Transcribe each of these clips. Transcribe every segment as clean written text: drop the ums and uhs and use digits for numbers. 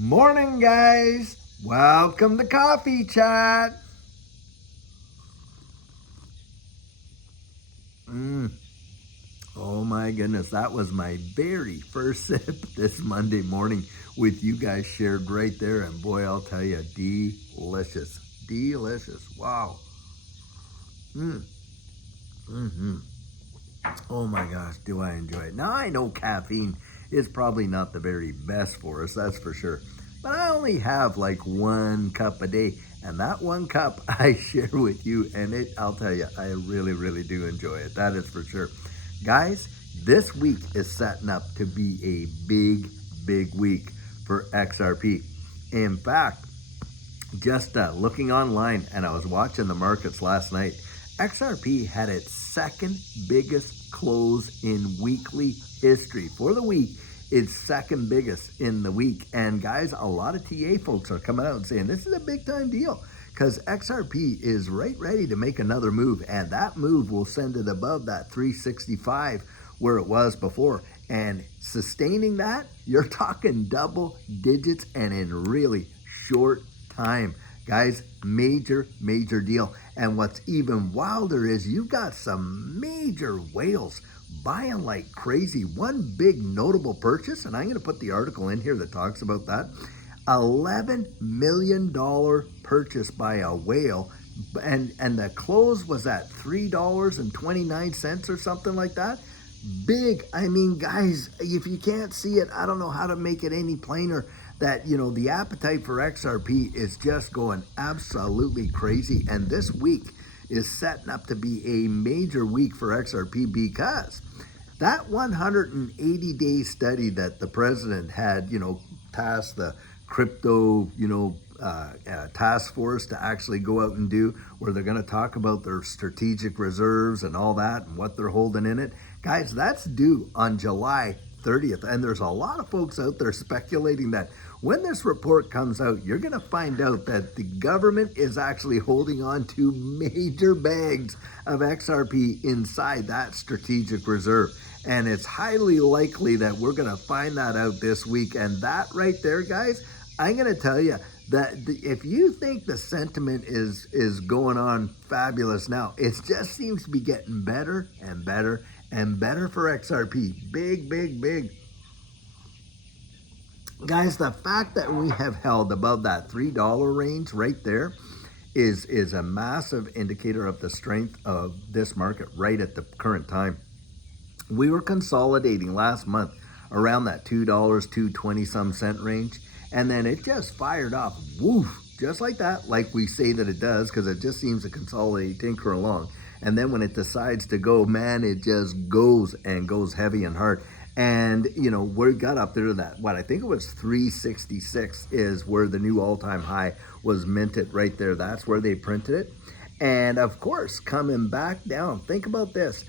Morning, guys. Welcome to Coffee Chat. Oh my goodness, that was my very first sip this Monday morning with you guys shared right there. And boy, I'll tell you, delicious. Delicious. Wow. Oh my gosh, do I enjoy it. Now I know caffeine is probably not the very best for us, that's for sure. But I only have like 1 cup a day. And that 1 cup I share with you, and I'll tell you, I really, really do enjoy it. That is for sure. Guys, this week is setting up to be a big, big week for XRP. In fact, just looking online, and I was watching the markets last night, XRP had its second biggest close in weekly history. For the week, it's second biggest in the week. And guys, a lot of TA folks are coming out and saying this is a big time deal because XRP is right ready to make another move. And that move will send it above that 365 where it was before. And sustaining that, you're talking double digits and in really short time. Guys, major deal. And what's even wilder is you've got some major whales buying like crazy. One big notable purchase, and I'm going to put the article in here that talks about that, $11 million purchase by a whale, and the close was at $3.29 or something like that. Big. I mean, guys, if you can't see it, I don't know how to make it any plainer that, the appetite for XRP is just going absolutely crazy. And this week is setting up to be a major week for XRP because that 180-day study that the president had, tasked the crypto, task force to actually go out and do, where they're going to talk about their strategic reserves and all that and what they're holding in it. Guys, that's due on July 30th. And there's a lot of folks out there speculating that when this report comes out, you're going to find out that the government is actually holding on to major bags of XRP inside that strategic reserve. And it's highly likely that we're going to find that out this week. And that right there, guys, I'm going to tell you that if you think the sentiment is going on fabulous now, it just seems to be getting better and better and better for XRP. Big. Guys, the fact that we have held above that $3 range right there is a massive indicator of the strength of this market right at the current time. We were consolidating last month around that $2, 2.20 some cent range, and then it just fired off, woof, just like that, like we say that it does, because it just seems to consolidate, tinker along. And then when it decides to go, man, it just goes and goes heavy and hard. And, we got up there to that, what I think it was 366 is where the new all-time high was minted right there. That's where they printed it. And of course, coming back down, think about this.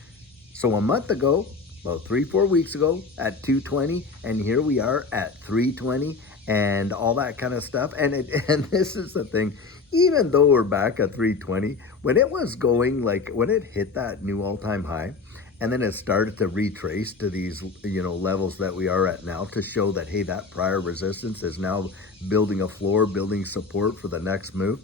So a month ago, about 3-4 weeks ago at 220, and here we are at 320 and all that kind of stuff. And this is the thing, even though we're back at 320, when it was going, like when it hit that new all-time high, and then it started to retrace to these, levels that we are at now to show that, hey, that prior resistance is now building a floor, building support for the next move.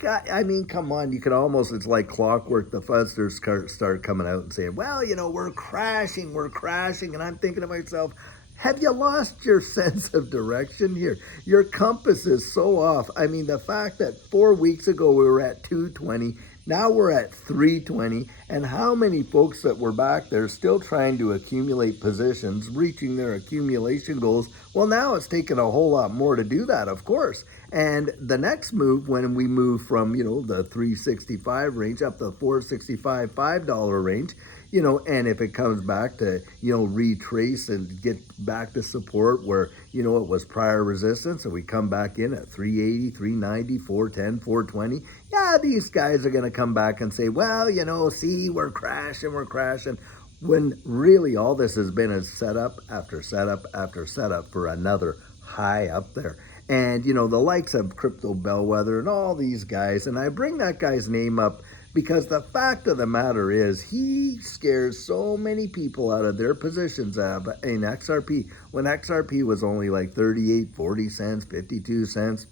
Come on, you could almost, it's like clockwork. The fuzzers start coming out and saying, well, we're crashing. And I'm thinking to myself, have you lost your sense of direction here? Your compass is so off. I mean, the fact that 4 weeks ago we were at 220, now we're at 320, and how many folks that were back there still trying to accumulate positions, reaching their accumulation goals? Well, now it's taken a whole lot more to do that, of course. And the next move, when we move from, the 365 range up to 465, $5 range, and if it comes back to, retrace and get back to support where, it was prior resistance, and we come back in at 380, 390, 410, 420, yeah, these guys are going to come back and say, well, see, we're crashing. When really all this has been is setup after setup after setup for another high up there. And, the likes of Crypto Bellwether and all these guys, and I bring that guy's name up Because the fact of the matter is, he scares so many people out of their positions in XRP when XRP was only like 38, 40 cents, 52 cents,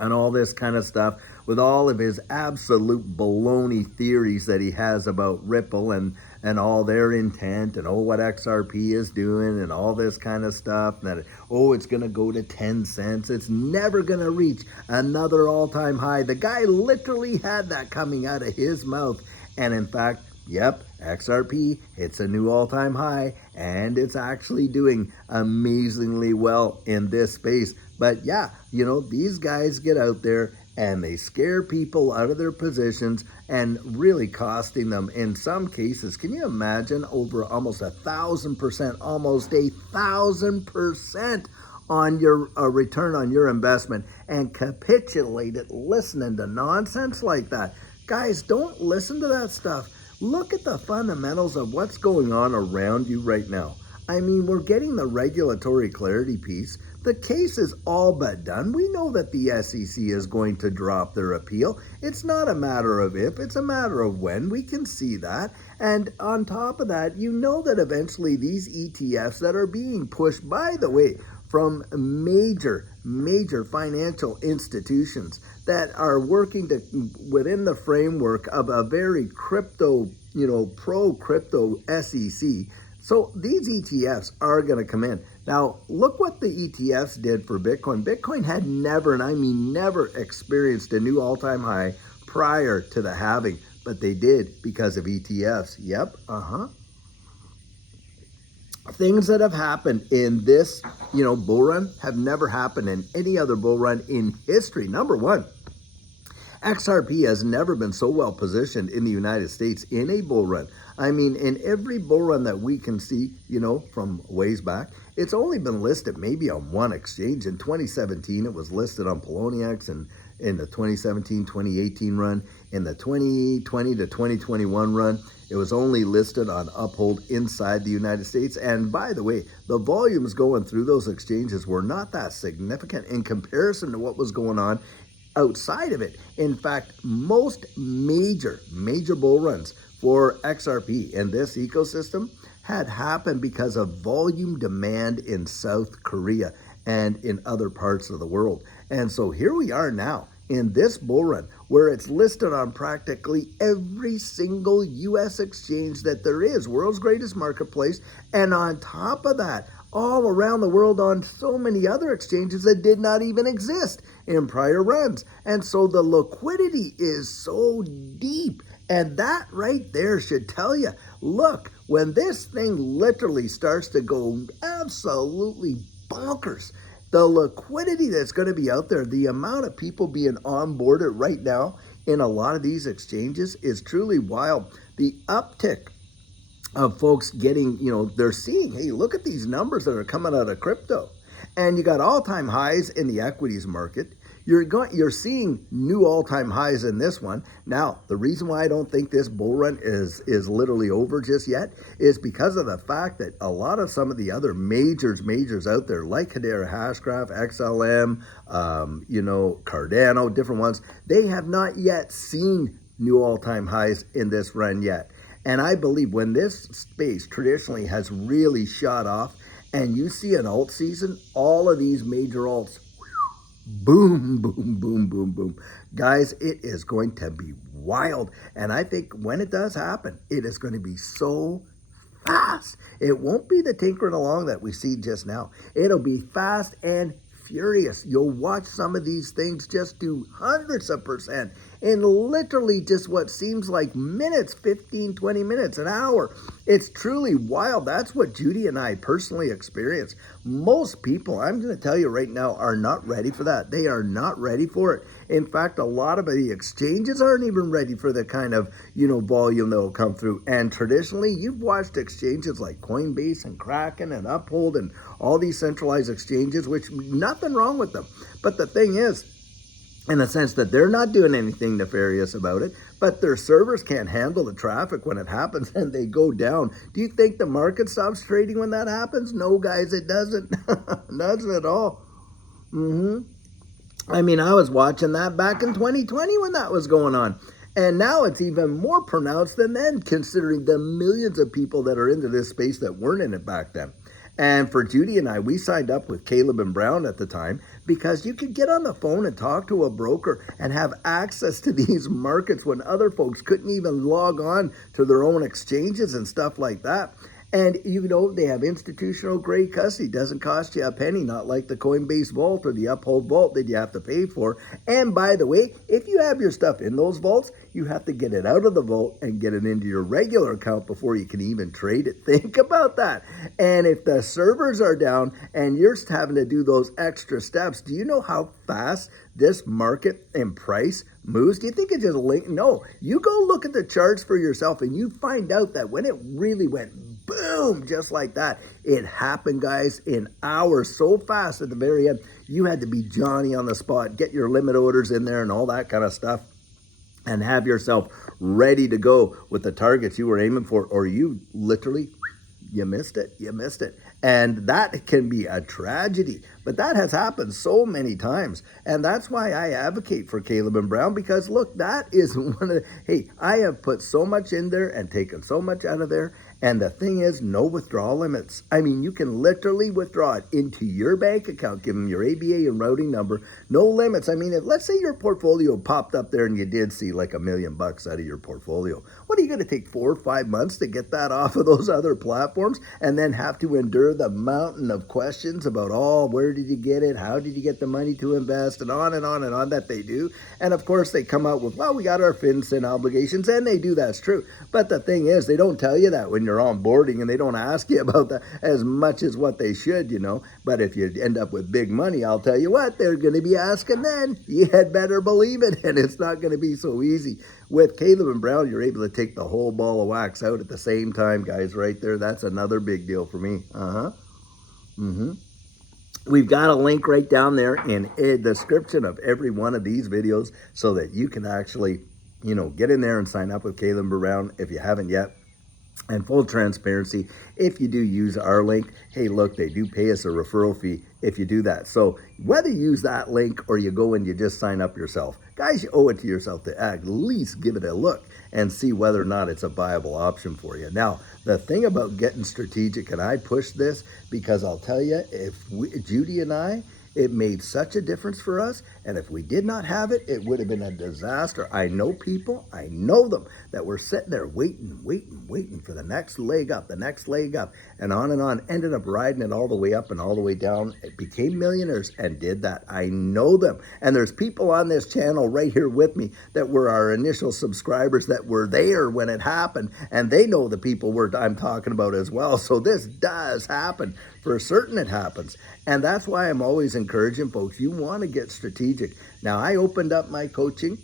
and all this kind of stuff, with all of his absolute baloney theories that he has about Ripple and all their intent and what XRP is doing and all this kind of stuff, that it's going to go to 10 cents. It's never going to reach another all-time high. The guy literally had that coming out of his mouth. And in fact, yep, XRP hits a new all-time high, and it's actually doing amazingly well in this space. But yeah, these guys get out there and they scare people out of their positions and really costing them in some cases. Can you imagine over almost 1,000%, almost 1,000% on your return on your investment, and capitulate it listening to nonsense like that? Guys, don't listen to that stuff. Look at the fundamentals of what's going on around you right now. I mean, we're getting the regulatory clarity piece. The case is all but done. We know that the SEC is going to drop their appeal. It's not a matter of if, it's a matter of when. We can see that. And on top of that, you know that eventually these ETFs that are being pushed, by the way, from major financial institutions that are working within the framework of a very crypto, pro-crypto SEC. So these ETFs are going to come in. Now, look what the ETFs did for Bitcoin. Bitcoin had never, and I mean never, experienced a new all-time high prior to the halving, but they did because of ETFs. Yep, Things that have happened in this, bull run have never happened in any other bull run in history. Number one, XRP has never been so well positioned in the United States in a bull run. I mean, in every bull run that we can see, from ways back, it's only been listed maybe on one exchange. In 2017, it was listed on Poloniex, and in the 2017-2018 run, in the 2020 to 2021 run, it was only listed on Uphold inside the United States. And by the way, the volumes going through those exchanges were not that significant in comparison to what was going on outside of it. In fact, most major bull runs for XRP in this ecosystem had happened because of volume demand in South Korea and in other parts of the world. And so here we are now in this bull run where it's listed on practically every single US exchange that there is, world's greatest marketplace, and on top of that, all around the world on so many other exchanges that did not even exist in prior runs. And so the liquidity is so deep. And that right there should tell you, look, when this thing literally starts to go absolutely bonkers, the liquidity that's going to be out there, the amount of people being onboarded right now in a lot of these exchanges is truly wild. The uptick of folks getting, they're seeing, hey, look at these numbers that are coming out of crypto. And you got all-time highs in the equities market. You're seeing new all-time highs in this one. Now, the reason why I don't think this bull run is literally over just yet is because of the fact that a lot of some of the other majors out there, like Hedera Hashgraph, XLM, Cardano, different ones, they have not yet seen new all-time highs in this run yet. And I believe when this space traditionally has really shot off and you see an alt season, all of these major alts, boom, boom, boom, boom, boom. Guys, it is going to be wild. And I think when it does happen, it is going to be so fast. It won't be the tinkering along that we see just now. It'll be fast and furious. You'll watch some of these things just do hundreds of percent in literally just what seems like minutes, 15, 20 minutes, an hour. It's truly wild. That's what Judy and I personally experienced. Most people, I'm going to tell you right now, are not ready for that. They are not ready for it. In fact, a lot of the exchanges aren't even ready for the kind of, volume that will come through. And traditionally, you've watched exchanges like Coinbase and Kraken and Uphold and all these centralized exchanges, which nothing wrong with them. But the thing is, in the sense that they're not doing anything nefarious about it, but their servers can't handle the traffic when it happens and they go down. Do you think the market stops trading when that happens? No, guys, it doesn't. Doesn't at all. I mean, I was watching that back in 2020 when that was going on. And now it's even more pronounced than then, considering the millions of people that are into this space that weren't in it back then. And for Judy and I, we signed up with Caleb and Brown at the time because you could get on the phone and talk to a broker and have access to these markets when other folks couldn't even log on to their own exchanges and stuff like that. And, you know, they have institutional grade custody. Doesn't cost you a penny, not like the Coinbase Vault or the Uphold Vault that you have to pay for. And by the way, if you have your stuff in those vaults, you have to get it out of the vault and get it into your regular account before you can even trade it. Think about that. And if the servers are down and you're having to do those extra steps, do you know how fast this market and price moves? Do you think it just linked? No, you go look at the charts for yourself and you find out that when it really went boom, just like that, it happened, guys, in hours, so fast at the very end. You had to be Johnny on the spot, get your limit orders in there and all that kind of stuff, and have yourself ready to go with the targets you were aiming for, or you literally, you missed it. And that can be a tragedy, but that has happened so many times. And that's why I advocate for Caleb and Brown, because look, that is one of the, hey, I have put so much in there and taken so much out of there. And the thing is, no withdrawal limits. I mean, you can literally withdraw it into your bank account, give them your ABA and routing number, no limits. I mean, if let's say your portfolio popped up there and you did see like $1 million out of your portfolio, what are you going to take 4 or 5 months to get that off of those other platforms and then have to endure the mountain of questions about, oh, where did you get it? How did you get the money to invest? And on and on and on that they do. And of course, they come out with, well, we got our FinCEN obligations, and they do, that's true. But the thing is, they don't tell you that when you're onboarding, and they don't ask you about that as much as what they should, you know. But if you end up with big money, I'll tell you what, they're going to be asking then. You had better believe it, and it's not going to be so easy. With Caleb and Brown, you're able to take the whole ball of wax out at the same time, guys, right there. That's another big deal for me. We've got a link right down there in the description of every one of these videos so that you can actually, you know, get in there and sign up with Caleb and Brown if you haven't yet. And full transparency, if you do use our link, hey, look, they do pay us a referral fee if you do that. So whether you use that link or you go and you just sign up yourself, guys, you owe it to yourself to at least give it a look and see whether or not it's a viable option for you. Now, the thing about getting strategic, and I push this because I'll tell you, Judy and I, it made such a difference for us. And if we did not have it, it would have been a disaster. I know people, I know them, that were sitting there waiting for the next leg up, and on, ended up riding it all the way up and all the way down. It became millionaires and did that. I know them. And there's people on this channel right here with me that were our initial subscribers that were there when it happened. And they know the people I'm talking about as well. So this does happen. For certain it happens. And that's why I'm always encouraging folks, you want to get strategic. Now, I opened up my coaching,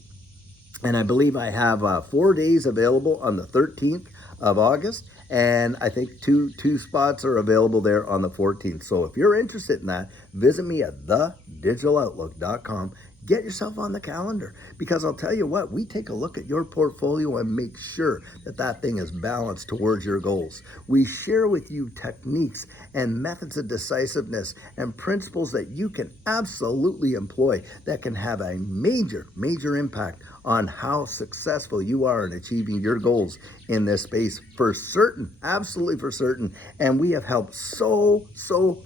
and I believe I have 4 days available on the 13th of August, and I think two spots are available there on the 14th. So if you're interested in that, visit me at thedigitaloutlook.com. Get yourself on the calendar, because I'll tell you what, we take a look at your portfolio and make sure that that thing is balanced towards your goals. We share with you techniques and methods of decisiveness and principles that you can absolutely employ that can have a major impact on how successful you are in achieving your goals in this space, for certain, absolutely for certain. And we have helped so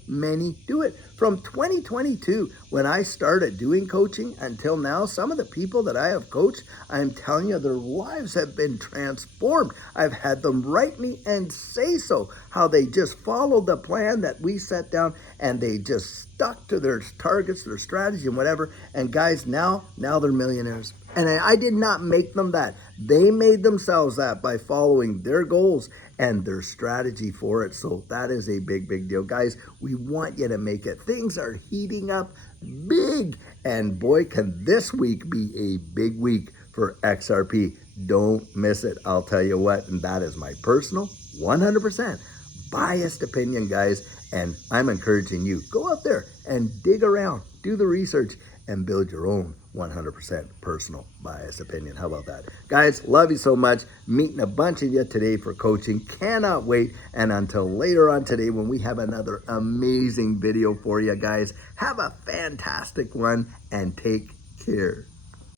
many do it. From 2022, when I started doing coaching until now, some of the people that I have coached, I'm telling you, their lives have been transformed. I've had them write me and say so, how they just followed the plan that we set down and they just stuck to their targets, their strategy and whatever. And guys, now they're millionaires. And I did not make them that. They made themselves that by following their goals and their strategy for it. So that is a big deal. Guys, we want you to make it. Things are heating up big. And boy, can this week be a big week for XRP. Don't miss it. I'll tell you what, and that is my personal 100% biased opinion, guys. And I'm encouraging you, go out there and dig around, do the research, and build your own 100% personal biased opinion. How about that? Guys, love you so much. Meeting a bunch of you today for coaching. Cannot wait. And until later on today when we have another amazing video for you guys, have a fantastic one and take care.